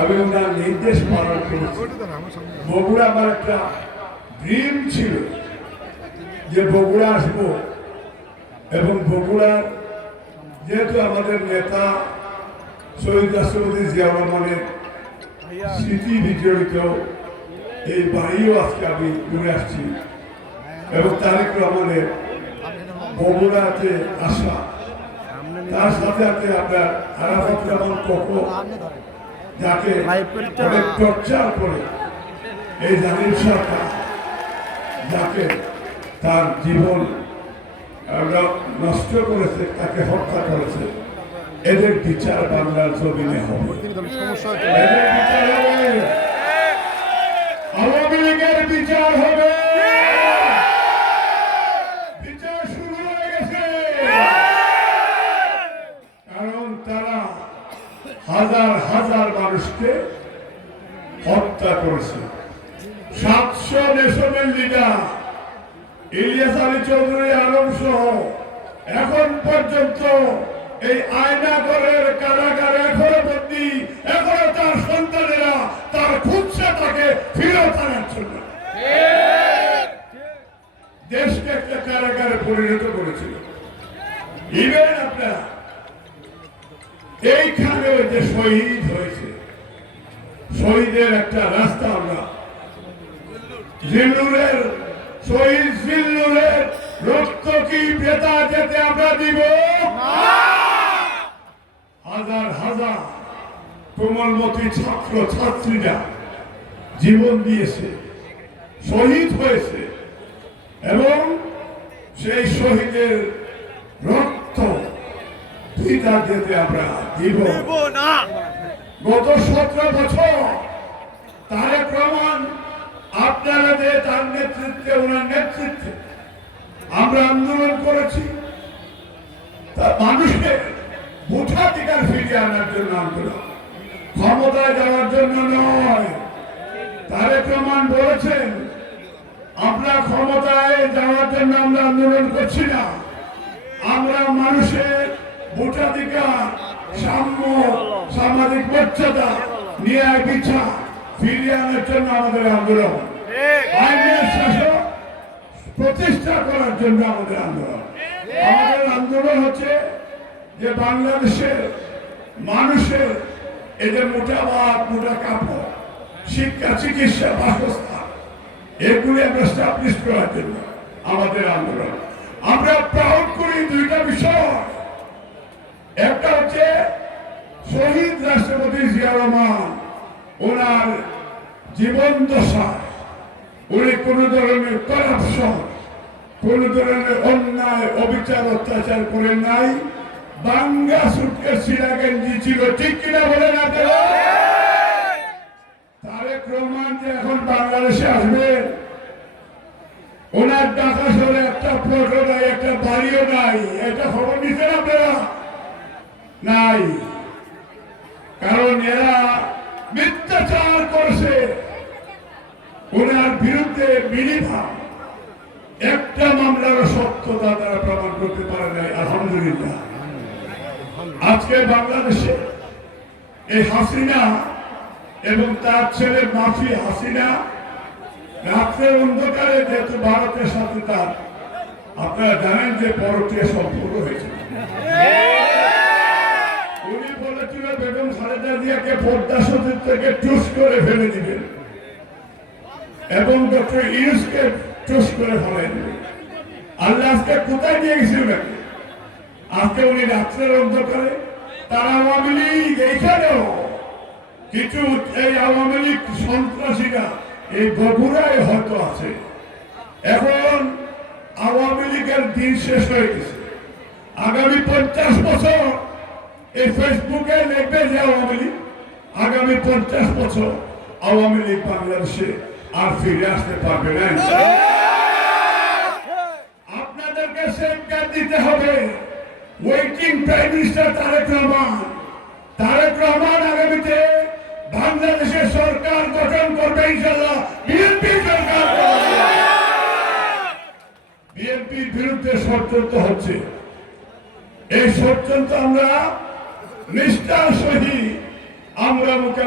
আমি ওনার নির্দেশ পালন করেছি। বগুড়া আমার একটা ড্রিম ছিল যে বগুড়া আসব। এবং বগুড়ার যেহেতু আমাদের নেতা শহীদ রাষ্ট্রপতি জিয়াউর রহমানের স্মৃতি বিজড়িত, এই বাড়িও আজকে আমি ঘুরে আসছি। এবং তারেক রহমানের বগুড়াতে আসা। তার সাথে সাথে আপনার আরাফাত রহমান কোকো যাকে অনেক টর্চার করে এই জালিম সরকার যাকে তার জীবন নষ্ট করেছে তাকে হত্যা করেছে এদের বিচার বাংলার জমিনে হবে। আওয়ামী লীগের বিচার হবে। বিচার শুরু হয়ে গেছে। কারণ তারা হাজার হাজার মানুষকে হত্যা করেছে। সাতশো নেশনের লিডার ইলিয়াস আলী চৌধুরী আলম সহ এখন পর্যন্ত এই আয়নাগরের কারাগার এখনও বন্দি, এখনও তার সন্তানেরা তার খুঁজছে তাকে ফিরত আনার জন্য। দেশকে একটা কারাগারে পরিণত করেছিল। ইভেন আপনার এইখানে যে শহীদ হয়েছে শহীদের একটা রাস্তা আমরা। জিল্লুরের শহীদ জিল্লুরের রক্ত কি বেতা যেতে আমরা দিব? হাজার হাজার কোমলমতি ছাত্র ছাত্রীরা জীবন দিয়েছে শহীদ হয়েছে এবং সেই শহীদের রক্ত পিতা যেতে আমরা দিব। না। গত সতেরো বছর তারেক রহমান আপনারা যে তার নেতৃত্বে ওনার নেতৃত্বে আমরা আন্দোলন করেছি তা মানুষের ভোটাধিকার ফিরিয়ে আনার জন্য আন্দোলন ক্ষমতায় যাওয়ার জন্য নয়। তারেক রহমান বলেছেন আমরা ক্ষমতায় যাওয়ার জন্য আমরা আন্দোলন করছি না। আমরা মানুষের ভোটাধিকার, সাম্য, সামাজিক মর্যাদা ন্যায় বিচার ফিরিয়ে আনার জন্য আমাদের আন্দোলন। আইনের শাসন প্রতিষ্ঠা করার জন্য আমাদের আন্দোলন। আমাদের আন্দোলন হচ্ছে যে বাংলাদেশের মানুষের এদের মোটা ভাত মোটা কাপড়, শিক্ষা, চিকিৎসা, বাসস্থান, এগুলি আমরা স্টাবলিশ করার জন্য আমাদের আন্দোলন। আমরা প্রাউড করি দুইটা বিষয়। একটা হচ্ছে শহীদ রাষ্ট্রপতি জিয়া রহমান। ওনার জীবন দশায় উনি কোন ধরনের করাপশন, কোন ধরনের অন্যায়, অবিচার, অত্যাচার করেন নাই। বাঙ্গা সুটকে সিরা গেঞ্জি ছিল, ঠিক কিনা বলেন আপনারা তারেক রহমান যে এখন বাংলাদেশে আসবেন ওনার ঢাকা শহরে একটা প্লটও নাই, একটা বাড়িও নাই, এটা খবর নিচ্ছেন আপনারা? নাই। কারণ এরা মিথ্যাচার করেছে। ওনার বিরুদ্ধে মিনিমা একটা মামলার সত্যতা তারা প্রমাণ করতে পারে নাই, আলহামদুলিল্লাহ। আজকে বাংলাদেশে এই হাসিনা এবং তার ছেলে মাফি হাসিনা রাত্রের অন্ধকারে যেহেতু ভারতের সাথে তার, আপনারা জানেন যে পরকীয় সম্পর্ক হয়েছে। ইউসকে টুস করে ফেলে আল্লাহ আজকে কোথায় নিয়ে গেছিলেন? আজকে উনি রাত্রের অন্ধকারে, তার আওয়ামী লীগ এইখানেও। কিছু এই আওয়ামী লীগ সন্ত্রাসীরা এই বগুড়ায় হয়তো আছে। এখন আওয়ামী লীগের দিন শেষ হয়ে গেছে। আগামী পঞ্চাশ বছর এই ফেসবুকে লিখবে যে আওয়ামী লীগ, আগামী পঞ্চাশ বছর আওয়ামী লীগ বাংলাদেশে আর ফিরে আসতে পারবে না। আপনাদেরকে সেফগার্ড দিতে হবে। Waiting prime minister Tarique Rahman. Tarique Rahman আগামীতে বাংলাদেশের সরকার গঠন করবে ইনশাল্লাহ বিএনপি সরকার বিএনপির বিরুদ্ধে ষড়যন্ত্র হচ্ছে। এই ষড়যন্ত্র আমরা নিষ্ঠার সহিত আমরা মোকাবিলা